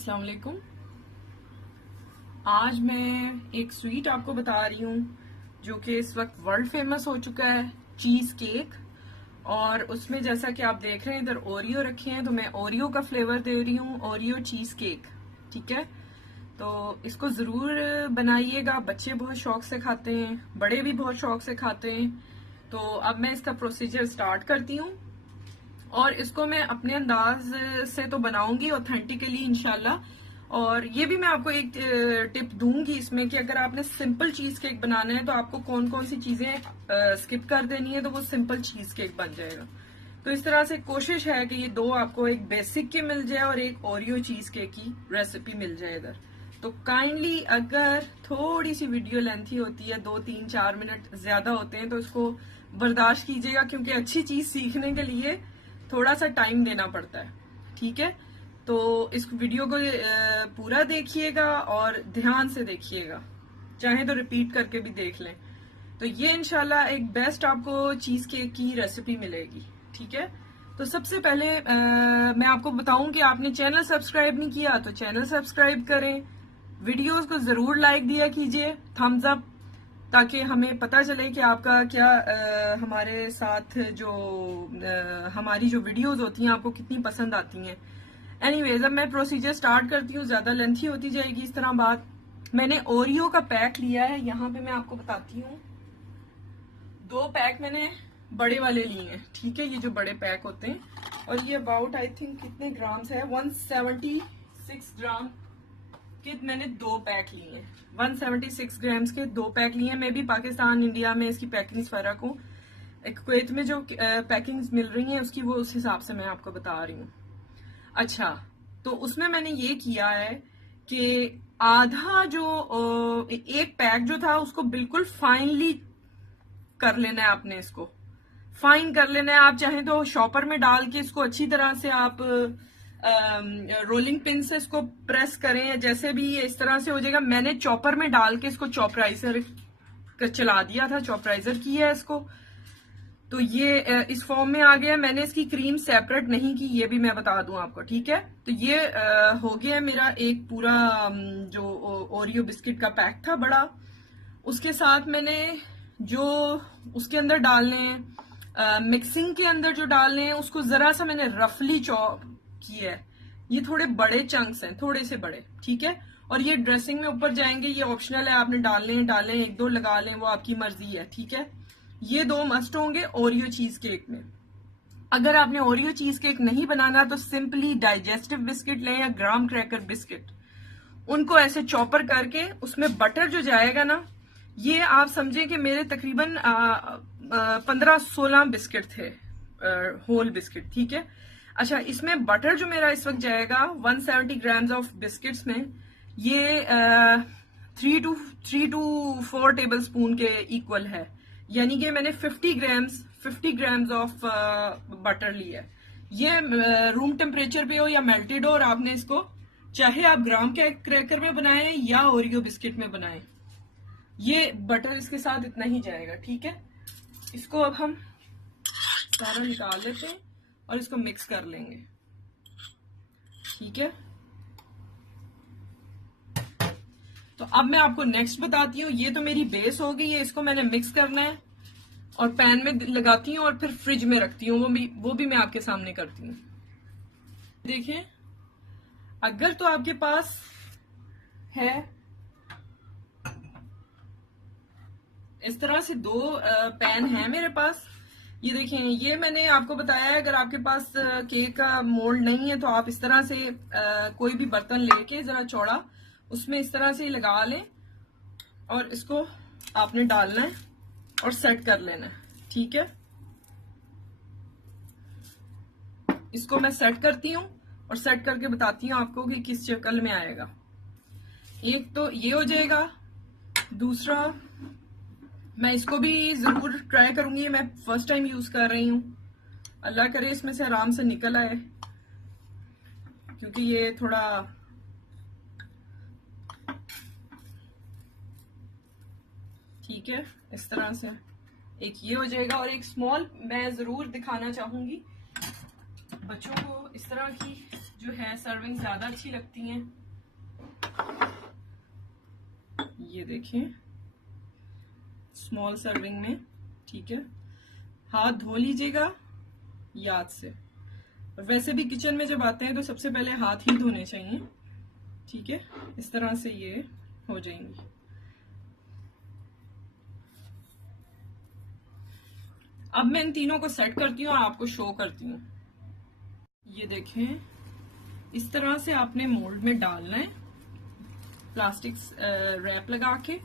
अस्सलाम वालेकुम। आज मैं एक स्वीट आपको बता रही हूँ जो कि इस वक्त वर्ल्ड फेमस हो चुका है, चीज केक। और उसमें जैसा कि आप देख रहे हैं इधर ओरियो रखे हैं, तो मैं ओरियो का फ्लेवर दे रही हूँ, ओरियो चीज केक। ठीक है, तो इसको जरूर बनाइएगा। बच्चे बहुत शौक से खाते हैं, बड़े भी बहुत शौक से खाते हैं। तो अब मैं इसका प्रोसीजर स्टार्ट करती हूँ और इसको मैं अपने अंदाज से तो बनाऊंगी ऑथेंटिकली इंशाल्लाह। और ये भी मैं आपको एक टिप दूंगी इसमें कि अगर आपने सिंपल चीज केक बनाना है तो आपको कौन कौन सी चीजें स्किप कर देनी है, तो वो सिंपल चीज केक बन जाएगा। तो इस तरह से कोशिश है कि ये दो आपको एक बेसिक की मिल जाए और एक ओरियो चीज केक की रेसिपी मिल जाए इधर। तो काइंडली अगर थोड़ी सी वीडियो लेंथी होती है, 2-3-4 मिनट ज्यादा होते हैं, तो इसको बर्दाश्त कीजिएगा, क्योंकि अच्छी चीज सीखने के लिए थोड़ा सा टाइम देना पड़ता है। ठीक है, तो इस वीडियो को पूरा देखिएगा और ध्यान से देखिएगा, चाहे तो रिपीट करके भी देख लें। तो ये इंशाल्लाह एक बेस्ट आपको चीज केक की रेसिपी मिलेगी। ठीक है, तो सबसे पहले मैं आपको बताऊं कि आपने चैनल सब्सक्राइब नहीं किया तो चैनल सब्सक्राइब करें, वीडियोस को जरूर लाइक दिया कीजिए, थम्स अप, ताकि हमें पता चले कि आपका क्या हमारे साथ जो हमारी जो वीडियोस होती हैं आपको कितनी पसंद आती हैं। एनीवेज, अब मैं प्रोसीजर स्टार्ट करती हूँ, ज्यादा लेंथी होती जाएगी इस तरह बात। मैंने ओरियो का पैक लिया है, यहाँ पे मैं आपको बताती हूँ। 2 पैक मैंने बड़े वाले लिए हैं। ठीक है, ये जो बड़े पैक होते हैं, और ये अबाउट आई थिंक कितने ग्राम्स है, 176 ग्राम के मैंने 2 पैक लिए हैं। 176 ग्राम्स के 2 पैक लिए हैं। मैं भी पाकिस्तान इंडिया में इसकी पैकिंग फर्क हूँ, कुवैत में जो पैकिंग मिल रही है उसकी, वो उस हिसाब से मैं आपको बता रही हूँ। अच्छा, तो उसमें मैंने ये किया है कि आधा जो एक पैक जो था उसको बिल्कुल फाइनली कर लेना है। आपने इसको फाइन कर लेना है। आप चाहें तो शॉपर में डाल के इसको अच्छी तरह से आप रोलिंग पिन से इसको प्रेस करें, जैसे भी ये इस तरह से हो जाएगा। मैंने चॉपर में डाल के इसको चॉपराइजर चला दिया था, चॉपराइजर किया है इसको, तो ये इस फॉर्म में आ गया। मैंने इसकी क्रीम सेपरेट नहीं की, ये भी मैं बता दूं आपको। ठीक है, तो ये हो गया मेरा एक पूरा जो ओरियो बिस्किट का पैक था बड़ा। उसके साथ मैंने जो उसके अंदर डालने हैं, मिक्सिंग के अंदर जो डालने हैं, उसको जरा सा मैंने रफली चॉप किया है। ये थोड़े बड़े चंक्स हैं, थोड़े से बड़े। ठीक है, और ये ड्रेसिंग में ऊपर जाएंगे, ये ऑप्शनल है, आपने डालने हैं डालें, 1-2 लगा लें, वो आपकी मर्जी है। ठीक है, ये 2 मस्ट होंगे ओरियो चीज केक में। अगर आपने ओरियो चीज केक नहीं बनाना तो सिंपली डाइजेस्टिव बिस्किट लें या ग्राम क्रैकर बिस्किट, उनको ऐसे चॉपर करके उसमें बटर जो जाएगा ना, ये आप समझें कि मेरे तकरीबन 15-16 बिस्किट थे, होल बिस्किट। ठीक है, अच्छा, इसमें बटर जो मेरा इस वक्त जाएगा 170 ग्राम्स ऑफ बिस्किट्स में, ये 3 to 4 टेबल स्पून के इक्वल है। यानी कि मैंने 50 ग्राम्स ऑफ बटर लिया है। ये रूम टेम्परेचर पे हो या मेल्टेड हो, और आपने इसको चाहे आप ग्राम के क्रैकर में बनाएं या ओरियो बिस्किट में बनाएं, ये बटर इसके साथ इतना ही जाएगा। ठीक है, इसको अब हम सारा निकाल लेते हैं और इसको मिक्स कर लेंगे। ठीक है, तो अब मैं आपको नेक्स्ट बताती हूँ। ये तो मेरी बेस हो गई है, इसको मैंने मिक्स करना है और पैन में लगाती हूँ और फिर फ्रिज में रखती हूँ, वो भी मैं आपके सामने करती हूँ। देखें, अगर तो आपके पास है इस तरह से 2 पैन है मेरे पास, ये देखें, ये मैंने आपको बताया है। अगर आपके पास केक का मोल्ड नहीं है तो आप इस तरह से कोई भी बर्तन लेके जरा चौड़ा, उसमें इस तरह से लगा लें और इसको आपने डालना है और सेट कर लेना है। ठीक है, इसको मैं सेट करती हूँ और सेट करके बताती हूँ आपको कि किस शक्ल में आएगा। एक तो ये हो जाएगा, दूसरा मैं इसको भी जरूर ट्राई करूंगी, मैं फर्स्ट टाइम यूज कर रही हूँ। अल्लाह करे इसमें से आराम से निकल आए, क्योंकि ये थोड़ा ठीक है। इस तरह से एक ये हो जाएगा, और एक स्मॉल मैं जरूर दिखाना चाहूंगी बच्चों को, इस तरह की जो है सर्विंग ज्यादा अच्छी लगती हैं। ये देखें, स्मॉल सर्विंग में, ठीक है। हाथ धो लीजिएगा याद से। वैसे भी किचन में जब आते हैं तो सबसे पहले हाथ ही धोने चाहिए, ठीक है। इस तरह से ये हो जाएंगी। अब मैं इन तीनों को सेट करती हूँ और आपको शो करती हूँ। ये देखें, इस तरह से आपने मोल्ड में डालना है, प्लास्टिक रैप लगा के,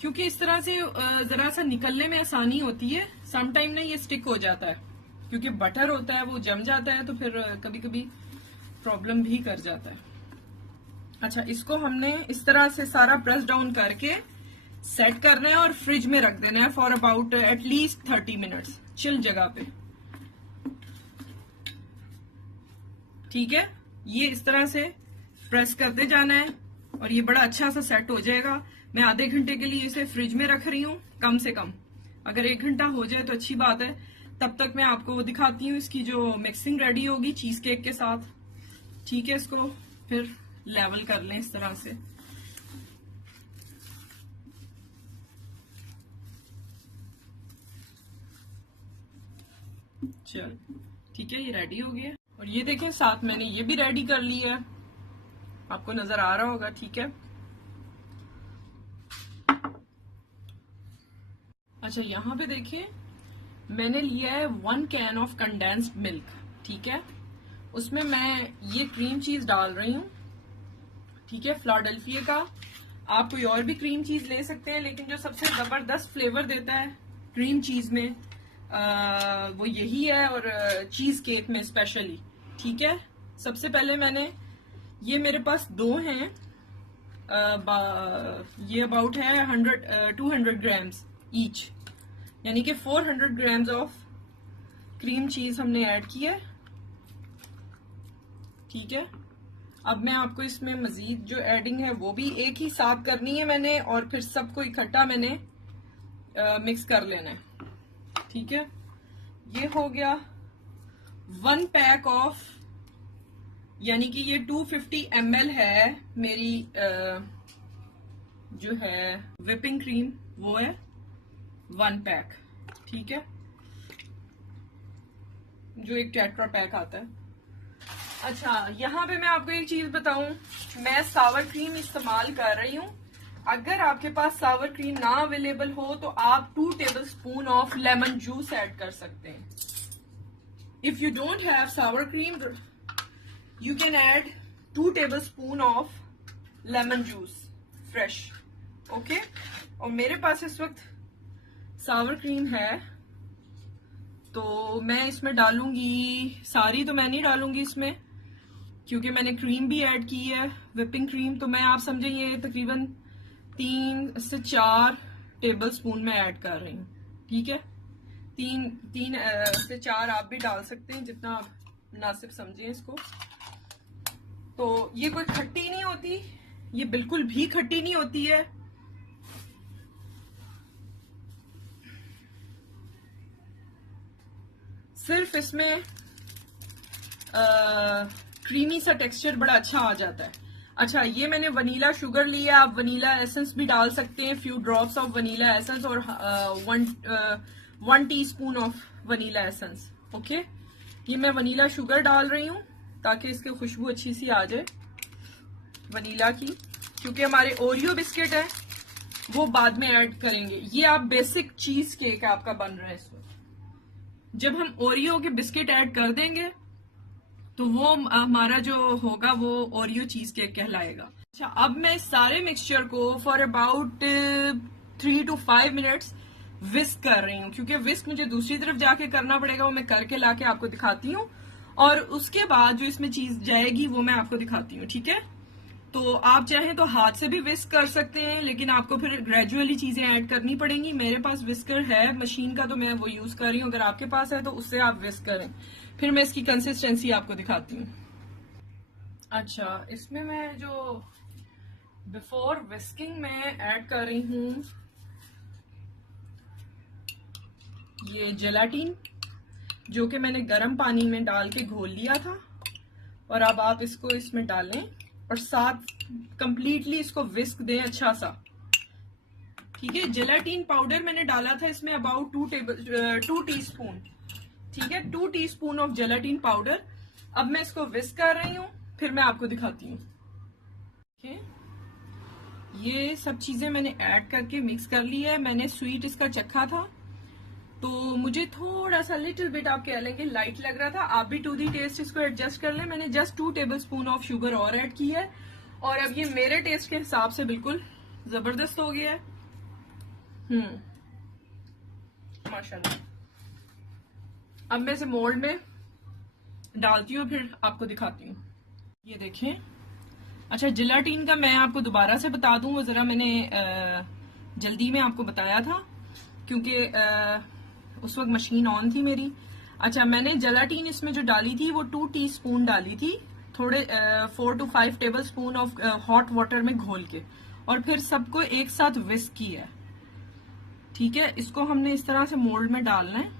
क्योंकि इस तरह से जरा सा निकलने में आसानी होती है। समटाइम ना ये स्टिक हो जाता है, क्योंकि बटर होता है वो जम जाता है, तो फिर कभी कभी प्रॉब्लम भी कर जाता है। अच्छा, इसको हमने इस तरह से सारा प्रेस डाउन करके सेट करना है और फ्रिज में रख देना है for about at least 30 minutes, chill जगह पे, ठीक है। ये इस तरह से प्रेस करते जाना है और ये बड़ा अच्छा सा सेट हो जाएगा। मैं आधे घंटे के लिए इसे फ्रिज में रख रही हूँ, कम से कम। अगर 1 घंटा हो जाए तो अच्छी बात है। तब तक मैं आपको दिखाती हूँ इसकी जो मिक्सिंग रेडी होगी चीज केक के साथ, ठीक है। इसको फिर लेवल कर लें इस तरह से। चल, ठीक है, ये रेडी हो गया। और ये देखें, साथ मैंने ये भी रेडी कर लिया है, आपको नजर आ रहा होगा, ठीक है। अच्छा, यहाँ पे देखें, मैंने लिया है 1 कैन ऑफ कंडेंस्ड मिल्क, ठीक है। उसमें मैं ये क्रीम चीज डाल रही हूँ, ठीक है, फिलाडेल्फिया का। आप कोई और भी क्रीम चीज ले सकते हैं, लेकिन जो सबसे जबरदस्त फ्लेवर देता है क्रीम चीज में वो यही है, और चीज केक में स्पेशली, ठीक है। सबसे पहले मैंने ये, मेरे पास 2 हैं, ये अबाउट है 200 ग्राम्स ईच, यानी कि 400 ग्राम्स ऑफ क्रीम चीज हमने ऐड किया है, ठीक है। अब मैं आपको इसमें मजीद जो एडिंग है वो भी एक ही साथ करनी है मैंने, और फिर सबको इकट्ठा मैंने मिक्स कर लेना है, ठीक है। ये हो गया 1 पैक ऑफ, यानी कि ये 250 ml है मेरी जो है व्हिपिंग क्रीम, वो है 1 पैक, ठीक है, जो एक टेट्रा पैक आता है। अच्छा, यहाँ पे मैं आपको एक चीज बताऊं, मैं सावर क्रीम इस्तेमाल कर रही हूँ। अगर आपके पास सावर क्रीम ना अवेलेबल हो तो आप 2 tablespoon of lemon juice add कर सकते हैं। If you don't have Sawar cream, you can add 2 tablespoon of lemon juice fresh, okay. और मेरे पास इस वक्त सावर क्रीम है, तो मैं इसमें डालूंगी, सारी तो मैं नहीं डालूंगी इसमें, क्योंकि मैंने क्रीम भी ऐड की है, व्हिपिंग क्रीम। तो मैं, आप समझे, ये तकरीबन 3 से 4 टेबलस्पून में ऐड कर रही हूँ, ठीक है। 3 से 4 आप भी डाल सकते हैं, जितना आप मुनासिब समझें इसको। तो ये कोई खट्टी नहीं होती, ये बिल्कुल भी खट्टी नहीं होती है। सिर्फ इसमें क्रीमी सा टेक्सचर बड़ा अच्छा आ जाता है। अच्छा, ये मैंने वनीला शुगर लिया, आप वनीला एसेंस भी डाल सकते हैं, few drops of vanilla essence, और 1 teaspoon of vanilla essence, okay. ये मैं वनीला शुगर डाल रही हूँ ताकि इसकी खुशबू अच्छी सी आ जाए वनीला की, क्योंकि हमारे ओरियो बिस्किट है वो बाद में ऐड करेंगे। ये आप बेसिक चीज केक आपका बन रहा है इस वक्त। जब हम ओरियो के बिस्किट ऐड कर देंगे तो वो हमारा जो होगा वो ओरियो चीज केक कहलाएगा। अच्छा, अब मैं सारे मिक्सचर को फॉर अबाउट 3 to 5 मिनट्स विस्क कर रही हूँ, क्योंकि विस्क मुझे दूसरी तरफ जाके करना पड़ेगा, वो मैं करके लाके आपको दिखाती हूँ, और उसके बाद जो इसमें चीज जाएगी वो मैं आपको दिखाती हूँ, ठीक है। तो आप चाहें तो हाथ से भी विस्क कर सकते हैं, लेकिन आपको फिर ग्रेजुअली चीजें ऐड करनी पड़ेंगी। मेरे पास विस्कर है मशीन का, तो मैं वो यूज कर रही हूँ। अगर आपके पास है तो उससे आप विस्क करें। फिर मैं इसकी कंसिस्टेंसी आपको दिखाती हूँ। अच्छा, इसमें मैं जो बिफोर विस्किंग में ऐड कर रही हूँ ये जेलाटिन, जो कि मैंने गर्म पानी में डाल के घोल लिया था, और अब आप इसको इसमें डालें और साथ कंप्लीटली इसको विस्क दें अच्छा सा। ठीक है, जेलाटिन पाउडर मैंने डाला था इसमें अबाउट 2 टीस्पून। ठीक है, 2 टीस्पून ऑफ जेलाटिन पाउडर। अब मैं इसको विस्क कर रही हूँ, फिर मैं आपको दिखाती हूँ। ये सब चीजें मैंने ऐड करके मिक्स कर ली है। मैंने स्वीट इसका चखा था तो मुझे थोड़ा सा लिटिल बिट आप कह लेंगे लाइट लग रहा था। आप भी टू दी टेस्ट इसको एडजस्ट कर लें। मैंने जस्ट 2 टेबलस्पून ऑफ शुगर और ऐड की है और अब ये मेरे टेस्ट के हिसाब से बिल्कुल जबरदस्त हो गया है। माशाल्लाह। अब मैं इसे मोल्ड में डालती हूँ, फिर आपको दिखाती हूँ। ये देखें। अच्छा, जेलाटिन का मैं आपको दोबारा से बता दूं, वो जरा मैंने जल्दी में आपको बताया था क्योंकि उस वक्त मशीन ऑन थी मेरी। अच्छा, मैंने जेलाटिन इसमें जो डाली थी वो 2 टीस्पून डाली थी, थोड़े 4 to 5 table spoon of hot water में घोल के, और फिर सबको एक साथ विस्क किया है। ठीक है, इसको हमने इस तरह से मोल्ड में डालना है।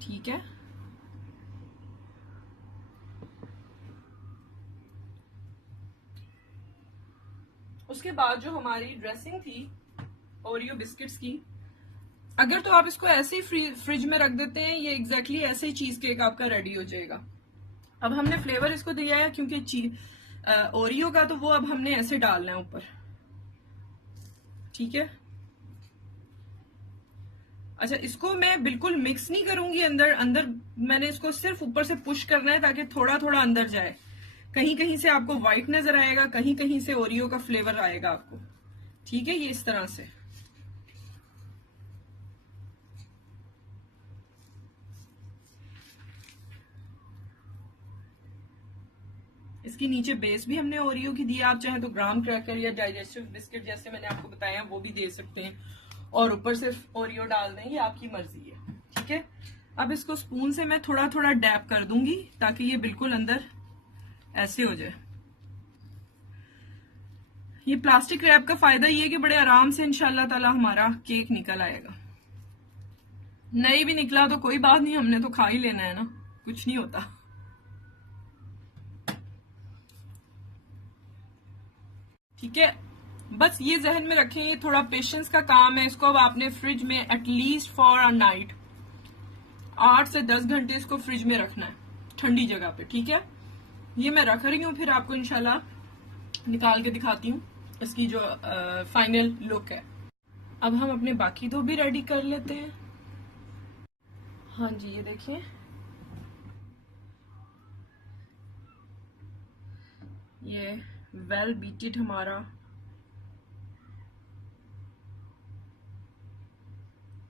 ठीक है, उसके बाद जो हमारी ड्रेसिंग थी ओरियो बिस्किट्स की, अगर तो आप इसको ऐसे ही फ्रिज में रख देते हैं, ये एग्जैक्टली ऐसे ही चीज केक आपका रेडी हो जाएगा। अब हमने फ्लेवर इसको दिया है क्योंकि ओरियो का तो वो अब हमने ऐसे डालना है ऊपर। ठीक है, अच्छा, इसको मैं बिल्कुल मिक्स नहीं करूंगी अंदर अंदर, मैंने इसको सिर्फ ऊपर से पुश करना है ताकि थोड़ा थोड़ा अंदर जाए। कहीं कहीं से आपको व्हाइट नजर आएगा, कहीं कहीं से ओरियो का फ्लेवर आएगा आपको। ठीक है, ये इस तरह से। इसकी नीचे बेस भी हमने ओरियो की दिया। आप चाहे तो ग्राम क्रैकर या डाइजेस्टिव बिस्किट जैसे मैंने आपको बताया वो भी दे सकते हैं, और ऊपर सिर्फ ओरियो डाल दें, ये आपकी मर्जी है। ठीक है, अब इसको स्पून से मैं थोड़ा थोड़ा डैप कर दूंगी ताकि ये बिल्कुल अंदर ऐसे हो जाए। ये प्लास्टिक रैप का फायदा ये है कि बड़े आराम से इंशाल्लाह ताला हमारा केक निकल आएगा। नहीं भी निकला तो कोई बात नहीं, हमने तो खा ही लेना है ना, कुछ नहीं होता। ठीक है, बस ये जहन में रखें, ये थोड़ा पेशेंस का काम है। इसको अब आपने फ्रिज में एटलीस्ट फॉर अ नाइट 8 से 10 घंटे इसको फ्रिज में रखना है, ठंडी जगह पे। ठीक है, ये मैं रख रही हूँ, फिर आपको इंशाल्लाह निकाल के दिखाती हूँ इसकी जो फाइनल लुक है। अब हम अपने बाकी दो भी रेडी कर लेते हैं। हाँ जी, ये देखिए, ये वेल बीटेड हमारा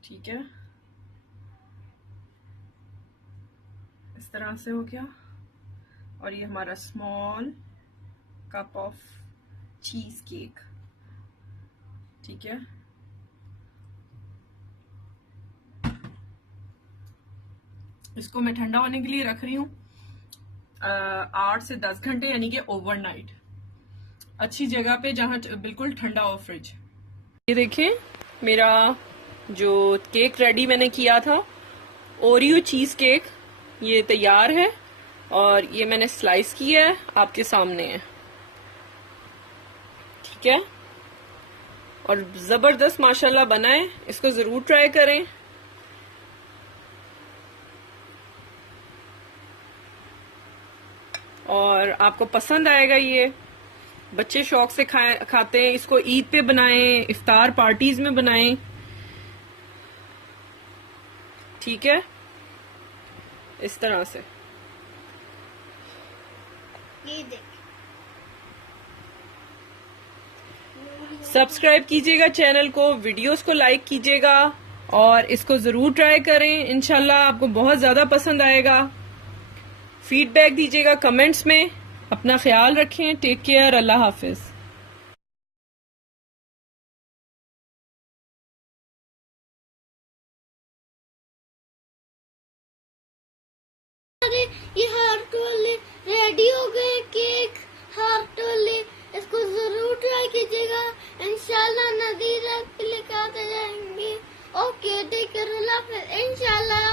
ठीक है, इस तरह से हो गया। और ये हमारा small cup of cheese cake. ठीक है, इसको मैं ठंडा होने के लिए रख रही हूँ 8 से 10 घंटे, यानी कि ओवरनाइट, अच्छी जगह पे जहां बिल्कुल ठंडा हो फ्रिज। ये देखें, मेरा जो केक रेडी मैंने किया था ओरियो चीज केक, ये तैयार है और ये मैंने स्लाइस किया है, आपके सामने है। ठीक है, और जबरदस्त माशाल्लाह बना है, इसको जरूर ट्राई करें। और आपको पसंद आएगा, ये बच्चे शौक से खाते हैं। इसको ईद पे बनाएं, इफ्तार पार्टीज में बनाएं। ठीक है, इस तरह से। सब्सक्राइब कीजिएगा चैनल को, वीडियोस को लाइक कीजिएगा और इसको जरूर ट्राई करें। इंशाल्लाह आपको बहुत ज्यादा पसंद आएगा। फीडबैक दीजिएगा कमेंट्स में। अपना ख्याल रखें, टेक केयर, अल्लाह हाफिज। ये हार्ट वाले रेडी हो गए केक, हार्ट वाले, इसको जरूर ट्राई कीजिएगा। इंशाल्लाह नदीर लेकर आते जाएंगे। ओके, टेक केयर, अल्लाह हाफिज। इंशाल्लाह